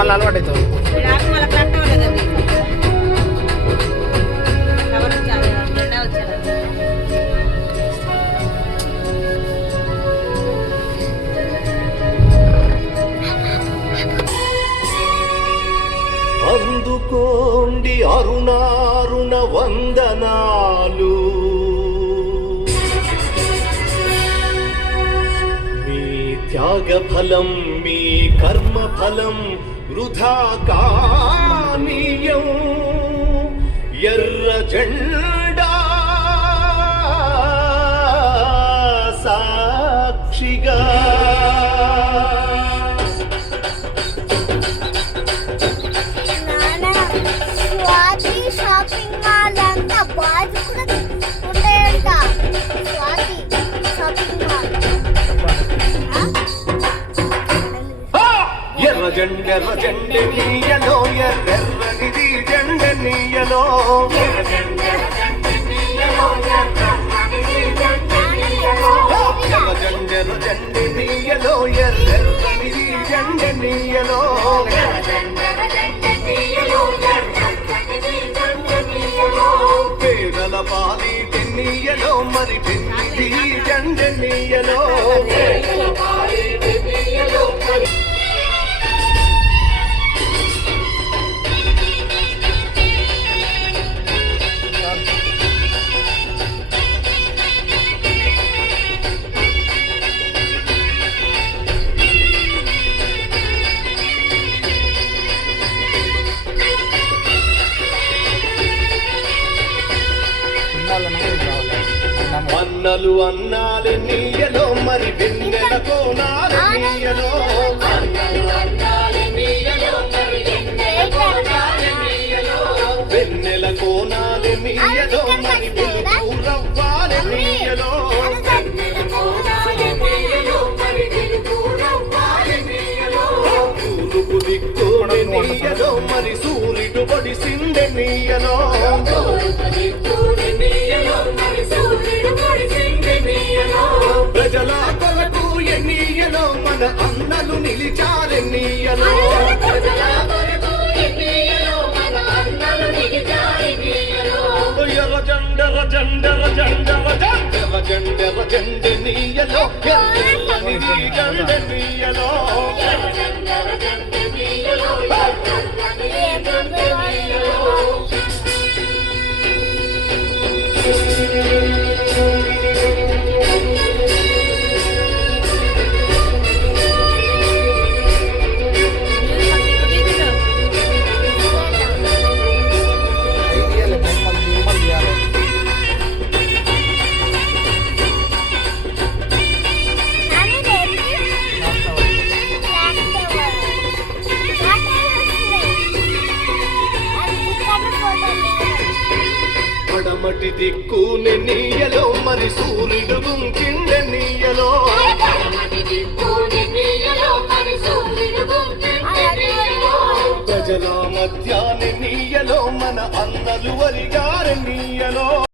మళ్ళీ అలవాటు అవుతావు. అందుకోండి అరుణారుణ వందనాలు, మీ త్యాగ ఫలం మీ కర్మ ఫలం వృధా కానీయం. ఎర్ర జెండా సాక్షిగా ఎర్ర జెండ నీయలో ఎర్రనిది జెండ నీయలో ఎర్ర జెండ నీయలో ఎర్రనిది జెండ నీయలో పేదల పాలి నీయలో మరి జెండ నీయలో అన్నలు అన్నాలు నీయలో మరి వెన్నెల కోనాలు నీయలో వెన్నెల కోనాలు నీయలో మరి వెలుగు రవ్వాలి నీయలో తూర్పు దిక్కు నీయలో మరి సూర్యుడు పొడిసిందె నీయలో ప్రజల కొరకు ఎన్నియలో మన అన్నలు నిలిచారెన్నియలో జెండ నీయలో జెండ నీయలో పడమటి దిక్కు నీయలో మరి సూర్యుడు గుంకిండ నీయలో ప్రజల మధ్యాహ్న నీయలో మన అన్నలు వరిగా